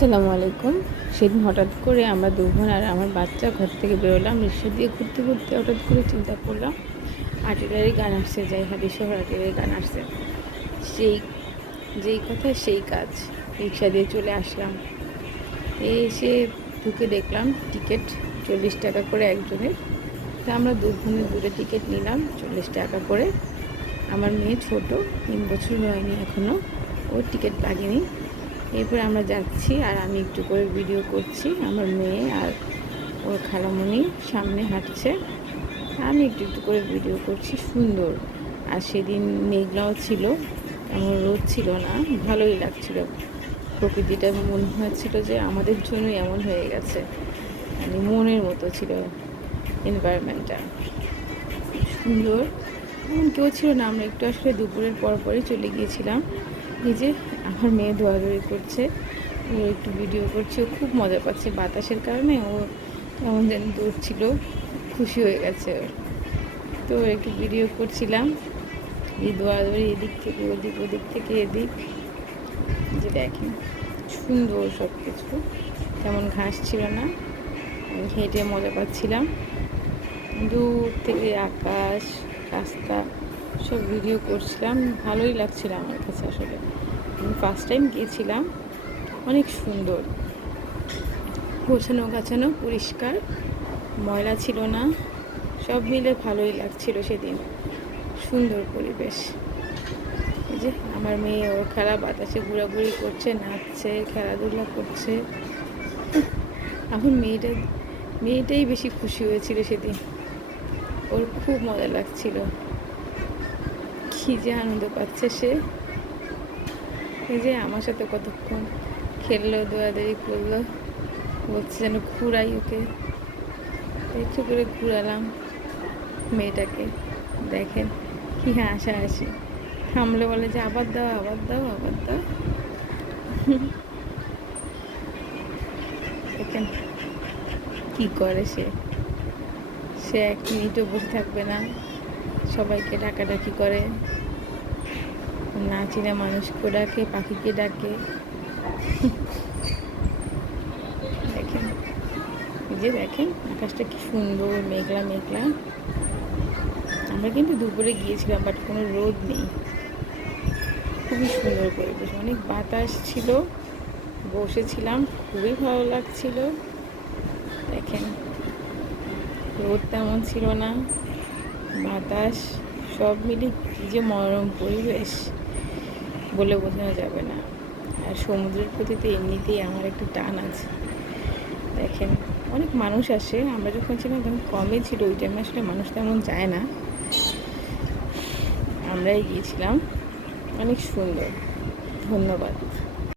আসসালামু আলাইকুম। সেদিন হঠাৎ করে আমরা ২ বোন আর আমার বাচ্চা ঘর থেকে বেরোলাম। রিক্সা দিয়ে ঘুরতে ঘুরতে হঠাৎ করে চিন্তা করলাম আর্টিলারি গান আসছে, যাই হালিশহর আর্টিলারি গান আসছে। সেই যেই কথা সেই কাজ, রিক্সা দিয়ে চলে আসলাম। এসে ঢুকে দেখলাম টিকিট ৪০ টাকা করে একজনের। তা আমরা ২ বোনের ২টা টিকিট নিলাম ৪০ টাকা করে। আমার মেয়ে ছোট, ৩ বছর হয়নি এখনও, ওর টিকিট লাগেনি। এরপরে আমরা যাচ্ছি আর আমি একটু করে ভিডিও করছি। আমার মেয়ে আর ওর খালামণি সামনে হাঁটছে, আমি একটু একটু করে ভিডিও করছি। সুন্দর। আর সেদিন মেঘলাও ছিল, এমন রোদ ছিল না, ভালোই লাগছিল। প্রকৃতিটা মনে হচ্ছিল যে আমাদের জন্যই এমন হয়ে গেছে, মানে মনের মতো ছিল এনভায়রনমেন্টটা। সুন্দর, এমন কেউ ছিল না। আমরা একটু আসলে দুপুরের পরপরই চলে গিয়েছিলাম। এই যে আমার মেয়ে দৌড়াদৌড়ি করছে, ও একটু ভিডিও করছে, ও খুব মজা পাচ্ছে বাতাসের কারণে। ও কেমন যেন দৌড়ছিল, খুশি হয়ে গেছে ওর। তো একটু ভিডিও করছিলাম, এই দৌড়াদৌড়ি এদিক থেকে ওদিক, ওদিক থেকে এদিক। যে দেখেন সুন্দর সব কিছু, তেমন ঘাস ছিল না, আমি হেঁটে মজা পাচ্ছিলাম। দূর থেকে আকাশ, রাস্তা সব ভিডিও করছিলাম, ভালোই লাগছিল আমার কাছে। আসলে আমি ফার্স্ট টাইম গিয়েছিলাম, অনেক সুন্দর, গোছানো গাছানো, পরিষ্কার, ময়লা ছিল না, সব মিলে ভালোই লাগছিল সেদিন। সুন্দর পরিবেশ। এই যে আমার মেয়ে ওর খেলা, বাতাসে ঘোরাঘুরি করছে, নাচছে, খেলাধুলা করছে। এখন মেয়েটাই বেশি খুশি হয়েছিল সেদিন, ওর খুব মজা লাগছিল, কী যে আনন্দ পাচ্ছে সে। এই যে আমার সাথে কতক্ষণ খেললো, দৌড়াদৌড়ি করলো, বলছে যেন ঘুরাই ওকে। একটু করে ঘুরালাম মেয়েটাকে। দেখেন কি হাসাহাসি, থামলে বলে যে আবার দাও, আবার দাও, আবার দাও। দেখেন কি করে সে, সে ১ মিনিটও বসে থাকবে না, সবাইকে ডাকাডাকি করে, না চিনা মানুষকে ডাকে, পাখিকে ডাকে। দেখেন, এই যে দেখেন আকাশটা কি সুন্দর, মেঘলা মেঘলা। আমরা কিন্তু দুপুরে গিয়েছিলাম, বাট কোনো রোদ নেই, খুবই সুন্দর পরিবেশ, অনেক বাতাস ছিল, বসেছিলাম, খুবই ভালো লাগছিল। দেখেন রোদ তেমন ছিল না, বাতাস, সব মিলে কী যে মনোরম পরিবেশ, বলে বোঝানো যাবে না। আর সমুদ্রের প্রতি তো এমনিতেই আমার একটু টান আছে। দেখেন অনেক মানুষ আসে, আমরা যখন ছিলাম তখন কমই ছিল, ওই টাইমে আসলে মানুষ তেমন যায় না, আমরাই গিয়েছিলাম। অনেক সুন্দর। ধন্যবাদ।